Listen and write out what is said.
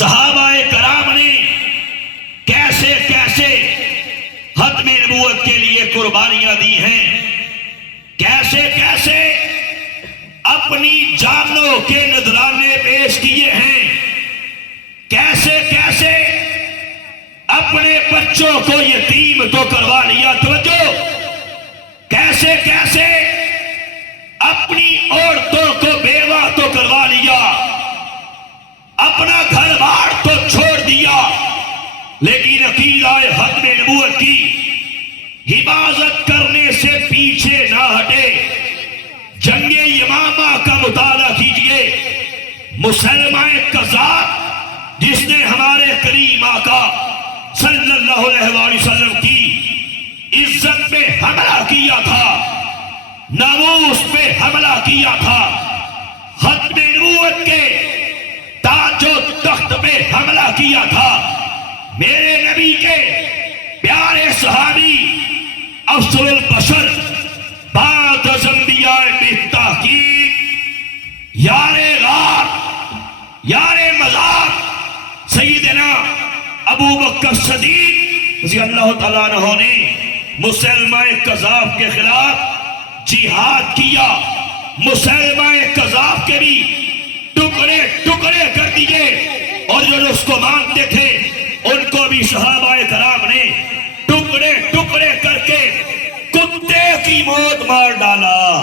صحابہ کرام نے کیسے کیسے ختم نبوت کے لیے قربانیاں دی ہیں، کیسے کیسے اپنی جانوں کے نذرانے پیش کیے ہیں، کیسے کیسے اپنے بچوں کو یتیم تو کروا لیا، توجہ، کیسے کیسے اپنی عورتوں کو بیوہ تو کروا لیا، اپنا گھر بار تو چھوڑ دیا، لیکن عقیدہ ختم نبوت کی حفاظت کرنے سے پیچھے نہ ہٹے۔ جنگ یمامہ کا مطالعہ کیجئے، مسلمہ کذاب جس نے ہمارے کریم آقا صلی اللہ علیہ وآلہ وسلم کی عزت پہ حملہ کیا تھا، ناموس پہ حملہ کیا تھا، ختم نبوت کے تاج و تخت پہ حملہ کیا تھا، میرے نبی کے پیارے صحابی افضل البشر بعد از انبیاء بالتحقیق یار غار یار مزار سیدنا ابو بکر صدیق رضی اللہ تعالیٰ عنہ نے مسلمہ کذاب کے خلاف جہاد کیا، مسلمہ کذاب کے بھی ٹکڑے ٹکڑے کر دیے، اور جو اس کو مانتے تھے ان کو بھی صحابہ کرام نے ٹکڑے ٹکڑے کر کے کتے کی موت مار ڈالا۔